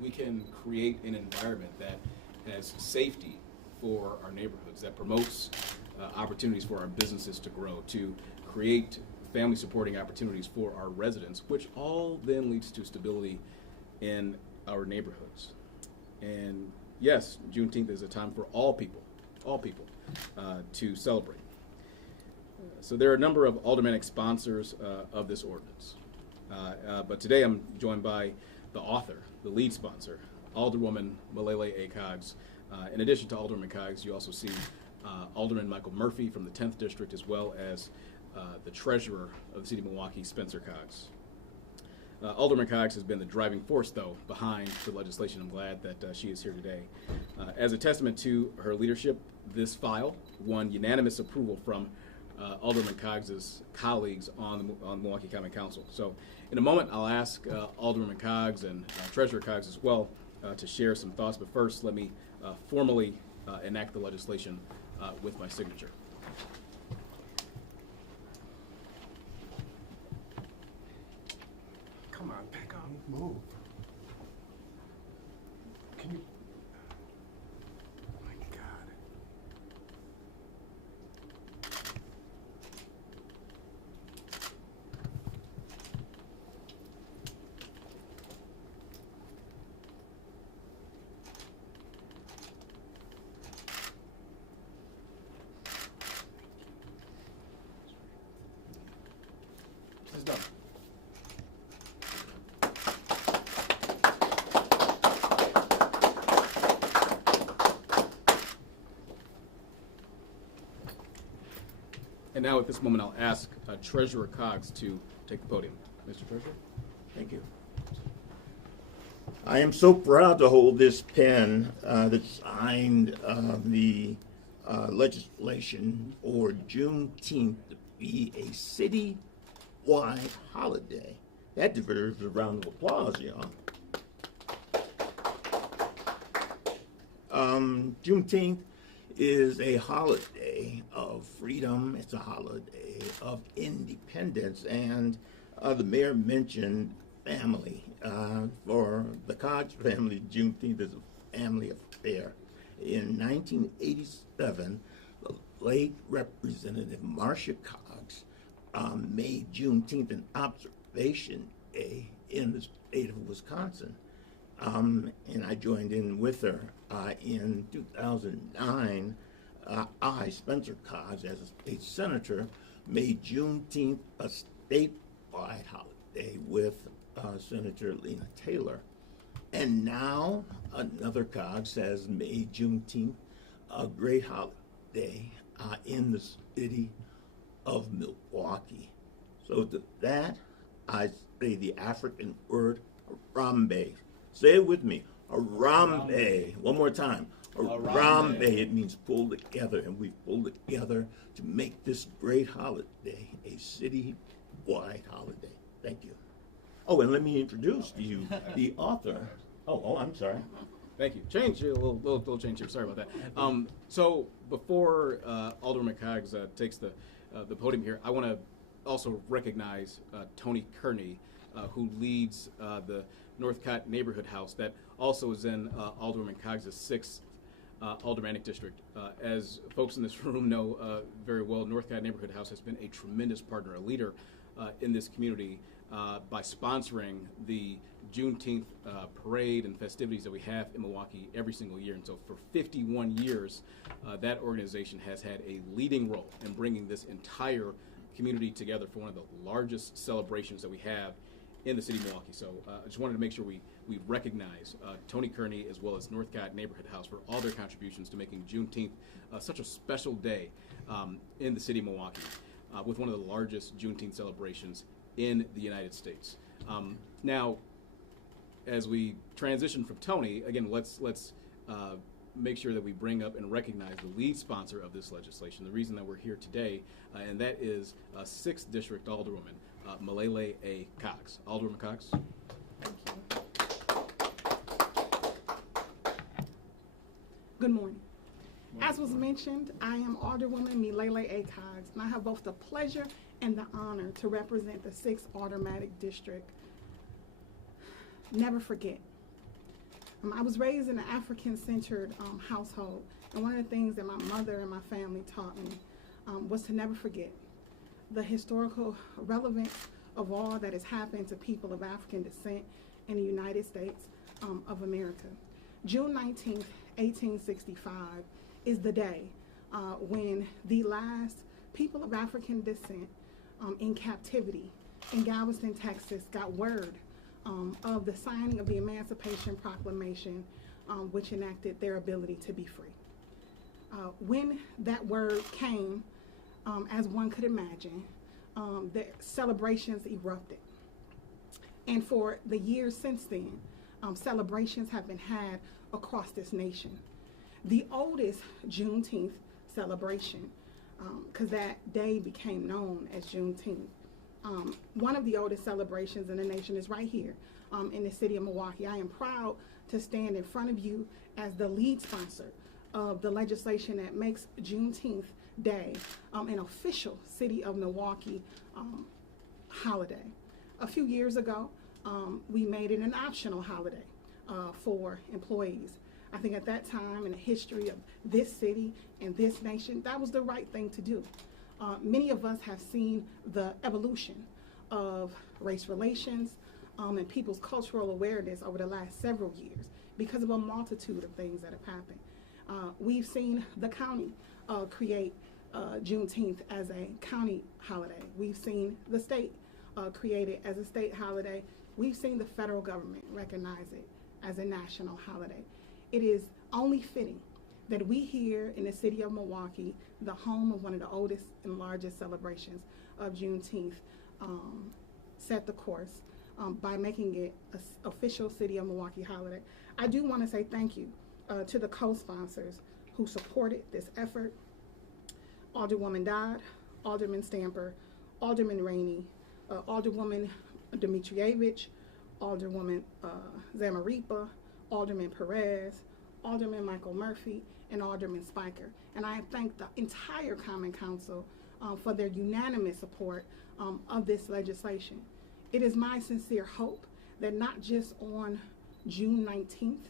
we can create an environment that has safety for our neighborhoods, that promotes opportunities for our businesses to grow, to create family supporting opportunities for our residents, which all then leads to stability in our neighborhoods. And yes, Juneteenth is a time for all people to celebrate. So there are a number of aldermanic sponsors of this ordinance. But today I'm joined by the author, the lead sponsor, Alderwoman Malele A. Cox. In addition to Alderman Cox, you also see Alderman Michael Murphy from the 10th District, as well as the treasurer of the city of Milwaukee, Spencer Cox. Alderman Cox has been the driving force, though, behind the legislation. I'm glad that she is here today. As a testament to her leadership, this file won unanimous approval from Alderman Cox's colleagues on Milwaukee Common Council. So in a moment, I'll ask Alderman Cox and Treasurer Cox as well to share some thoughts. But first, let me formally enact the legislation with my signature. Come on, back up. Move. Can you? Oh my God. It's done. And now at this moment, I'll ask Treasurer Cox to take the podium. Mr. Treasurer? Thank you. I am so proud to hold this pen that signed the legislation for Juneteenth to be a city-wide holiday. That deserves a round of applause, y'all. Juneteenth is a holiday of freedom. It's a holiday of independence. And the mayor mentioned family. For the Cox family, Juneteenth is a family affair. In 1987, the late Representative Marcia Cox made Juneteenth an observation day in the state of Wisconsin. And I joined in with her. In 2009, I, Spencer Cox, as a state senator, made Juneteenth a statewide holiday with Senator Lena Taylor. And now another Cox has made Juneteenth a great holiday in the city of Milwaukee. So to that, I say the African word, Harambe. Say it with me. Harambe. One more time. Harambe. It means pull together, and we pull together to make this great holiday a city-wide holiday. Thank you. Oh, and let me introduce to you the author. Oh, I'm sorry. Thank you. Change, a little change here. Sorry about that. So before Alderman Cox takes the podium here, I want to also recognize Tony Kearney, who leads the Northcott neighborhood house that also is in Alderman Cox's 6th aldermanic district. As folks in this room know very well, Northcott neighborhood house has been a tremendous partner, a leader in this community by sponsoring the Juneteenth parade and festivities that we have in Milwaukee every single year. And so for 51 years, that organization has had a leading role in bringing this entire community together for one of the largest celebrations that we have in the city of Milwaukee. So I just wanted to make sure we recognize Tony Kearney as well as Northcott Neighborhood House for all their contributions to making Juneteenth such a special day in the city of Milwaukee with one of the largest Juneteenth celebrations in the United States. Now, as we transition from Tony, again, let's make sure that we bring up and recognize the lead sponsor of this legislation, the reason that we're here today, and that is 6th District Alderwoman Malele A. Cox. Alderwoman Cox. Thank you. Good morning. As was mentioned, I am Alderwoman Malele A. Cox, and I have both the pleasure and the honor to represent the 6th Aldermanic District. Never forget, I was raised in an African-centered household, and one of the things that my mother and my family taught me was to never forget the historical relevance of all that has happened to people of African descent in the United States of America. June 19th, 1865 is the day when the last people of African descent in captivity in Galveston, Texas, got word of the signing of the Emancipation Proclamation, which enacted their ability to be free. When that word came, as one could imagine, the celebrations erupted. And for the years since then, celebrations have been had across this nation. The oldest Juneteenth celebration, because that day became known as Juneteenth, one of the oldest celebrations in the nation is right here in the city of Milwaukee. I am proud to stand in front of you as the lead sponsor of the legislation that makes Juneteenth Day an official city of Milwaukee holiday. A few years ago, we made it an optional holiday for employees. I think at that time in the history of this city and this nation, that was the right thing to do. Many of us have seen the evolution of race relations and people's cultural awareness over the last several years because of a multitude of things that have happened. We've seen the county create Juneteenth as a county holiday. We've seen the state create it as a state holiday. We've seen the federal government recognize it as a national holiday. It is only fitting that we here in the city of Milwaukee, the home of one of the oldest and largest celebrations of Juneteenth, set the course by making it an official city of Milwaukee holiday. I do want to say thank you to the co-sponsors who supported this effort: Alderwoman Dodd, Alderman Stamper, Alderman Rainey, Alderwoman Dimitrievich, Alderwoman Zamaripa, Alderman Perez, Alderman Michael Murphy, and Alderman Spiker. And I thank the entire Common Council for their unanimous support of this legislation. It is my sincere hope that not just on June 19th,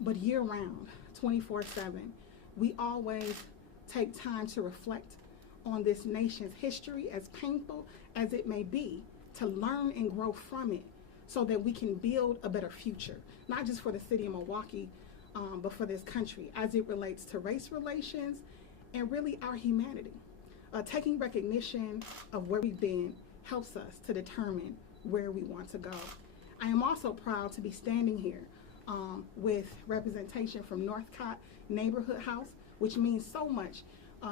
but year-round, 24/7, we always take time to reflect on this nation's history, as painful as it may be, to learn and grow from it so that we can build a better future, not just for the city of Milwaukee, but for this country as it relates to race relations and really our humanity. Taking recognition of where we've been helps us to determine where we want to go. I am also proud to be standing here with representation from Northcott Neighborhood House, which means so much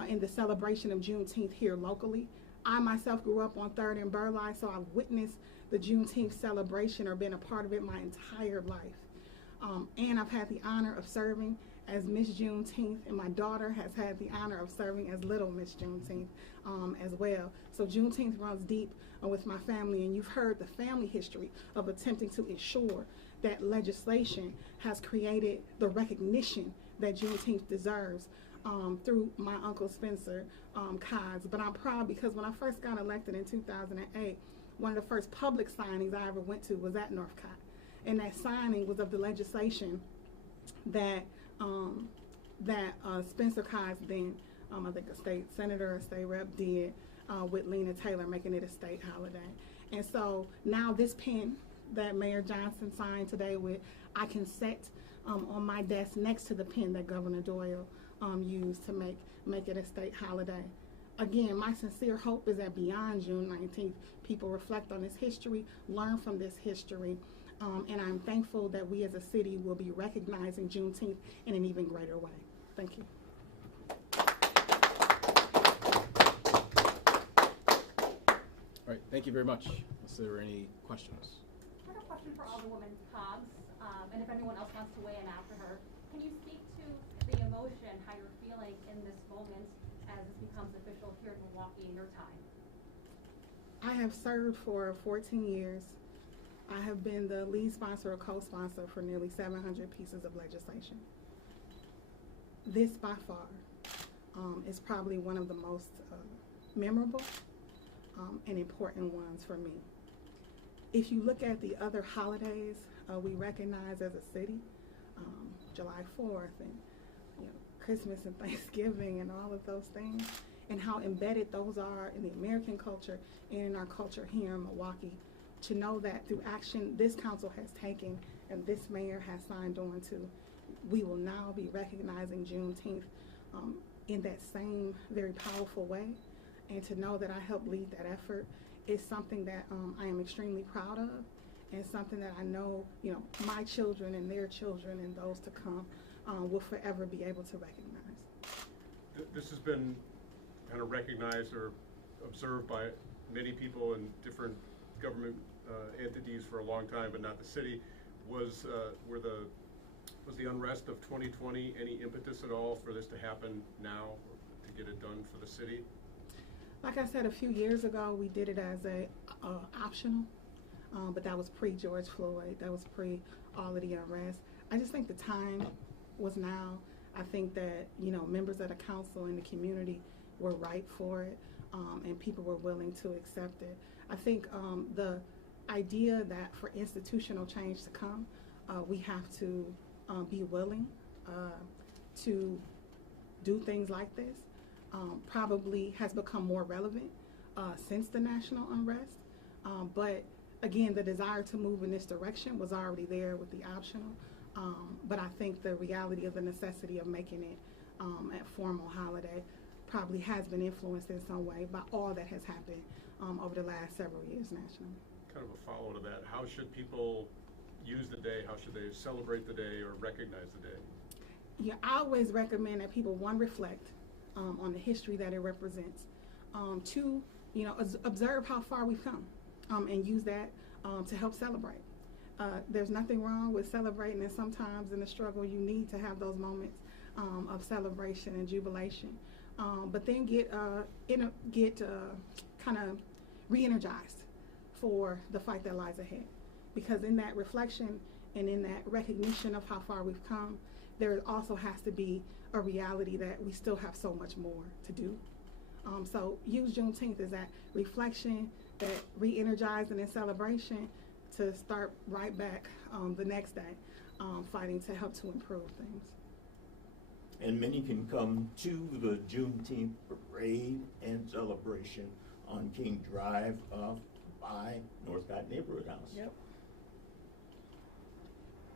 in the celebration of Juneteenth here locally. I myself grew up on 3rd and Burleigh, so I've witnessed the Juneteenth celebration or been a part of it my entire life. And I've had the honor of serving as Miss Juneteenth, and my daughter has had the honor of serving as Little Miss Juneteenth as well. So Juneteenth runs deep with my family, and you've heard the family history of attempting to ensure that legislation has created the recognition that Juneteenth deserves through my uncle Spencer Cox. But I'm proud because when I first got elected in 2008, one of the first public signings I ever went to was at Northcott. And that signing was of the legislation that Spencer Cox, then I think a state senator or state rep, did with Lena Taylor, making it a state holiday. And so now this pen that Mayor Johnson signed today with, I can set on my desk next to the pen that Governor Doyle used to make it a state holiday. Again, my sincere hope is that beyond June 19th, people reflect on this history, learn from this history, and I'm thankful that we as a city will be recognizing Juneteenth in an even greater way. Thank you. All right, thank you very much. Is there any questions? I have a question for Alderwoman Cox, and if anyone else wants to weigh in after her. Can you speak to the emotion, how you're feeling in this moment as this becomes official here in Milwaukee in your time? I have served for 14 years. I have been the lead sponsor or co-sponsor for nearly 700 pieces of legislation. This, by far, is probably one of the most memorable and important ones for me. if you look at the other holidays we recognize as a city, July 4th and Christmas and Thanksgiving and all of those things, and how embedded those are in the American culture and in our culture here in Milwaukee, to know that through action this council has taken and this mayor has signed on to, we will now be recognizing Juneteenth in that same very powerful way. And to know that I helped lead that effort is something that I am extremely proud of, and something that I know, my children and their children and those to come will forever be able to recognize. This has been kind of recognized or observed by many people in different government entities for a long time, but not the city. Was the unrest of 2020 any impetus at all for this to happen now, to get it done for the city? Like I said, a few years ago, we did it as a optional, but that was pre-George Floyd. That was pre all of the unrest. I just think the time was now. I think that, members of the council and the community were ripe for it, and people were willing to accept it. I think the idea that for institutional change to come, we have to be willing to do things like this. Probably has become more relevant since the national unrest. But again, the desire to move in this direction was already there with the optional. But I think the reality of the necessity of making it a formal holiday probably has been influenced in some way by all that has happened over the last several years nationally. Kind of a follow to that, how should people use the day? How should they celebrate the day or recognize the day? Yeah, I always recommend that people, one, reflect on the history that it represents. Two, observe how far we've come, and use that to help celebrate. There's nothing wrong with celebrating, and sometimes in the struggle you need to have those moments of celebration and jubilation. But then get kind of re-energized for the fight that lies ahead. Because in that reflection and in that recognition of how far we've come, there also has to be a reality that we still have so much more to do. So use Juneteenth as that reflection, that re-energizing and celebration to start right back the next day, fighting to help to improve things. And many can come to the Juneteenth parade and celebration on King Drive by Northcott Neighborhood House. Yep.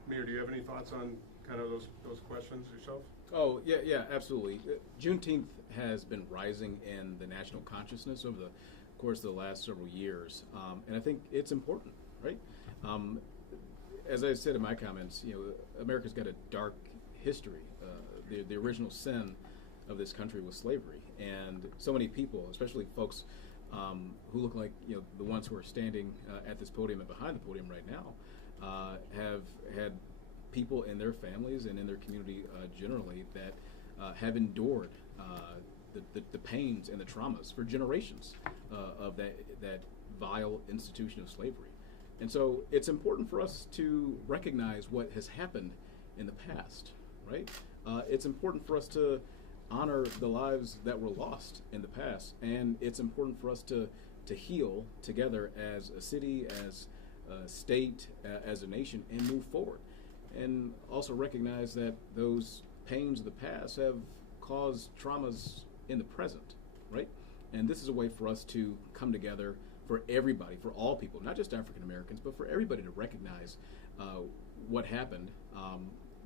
Mayor, do you have any thoughts on kind of those questions yourself? Oh, yeah, absolutely. Juneteenth has been rising in the national consciousness over the course of the last several years, and I think it's important, right? As I said in my comments, America's got a dark history. The original sin of this country was slavery, and so many people, especially folks who look like the ones who are standing at this podium and behind the podium right now, have had people in their families and in their community generally that have endured the pains and the traumas for generations of that vile institution of slavery. And so it's important for us to recognize what has happened in the past, right? It's important for us to honor the lives that were lost in the past, and it's important for us to heal together as a city, as a state, as a nation, and move forward. And also recognize that those pains of the past have caused traumas in the present, right? And this is a way for us to come together for everybody, for all people, not just African Americans, but for everybody to recognize what happened,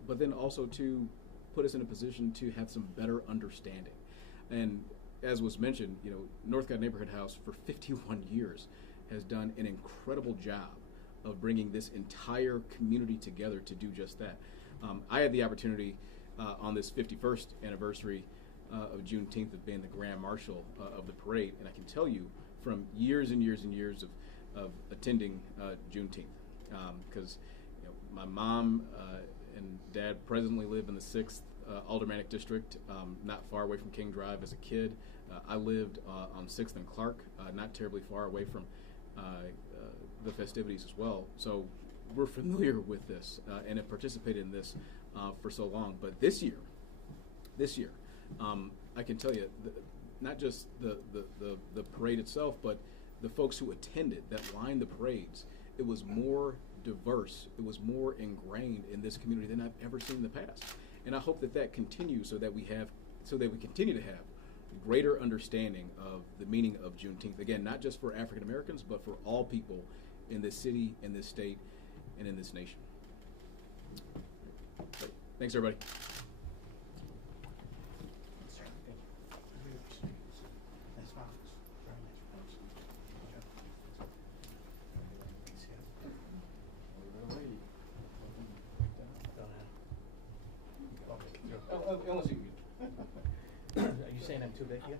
but then also to put us in a position to have some better understanding. And as was mentioned, Northcott Neighborhood House for 51 years has done an incredible job of bringing this entire community together to do just that. I had the opportunity on this 51st anniversary of Juneteenth of being the Grand Marshal of the parade, and I can tell you from years and years and years of attending Juneteenth, because my mom and dad presently live in the 6th Aldermanic District, not far away from King Drive as a kid. I lived on 6th and Clark, not terribly far away from the festivities as well. So we're familiar with this and have participated in this for so long. But this year, I can tell you, not just the parade itself, but the folks who attended, that lined the parades, it was more diverse, it was more ingrained in this community than I've ever seen in the past. And I hope that that continues so that we continue to have greater understanding of the meaning of Juneteenth. Again, not just for African Americans, but for all people in this city, in this state, and in this nation. Thanks, everybody. Are you saying I'm too big yet?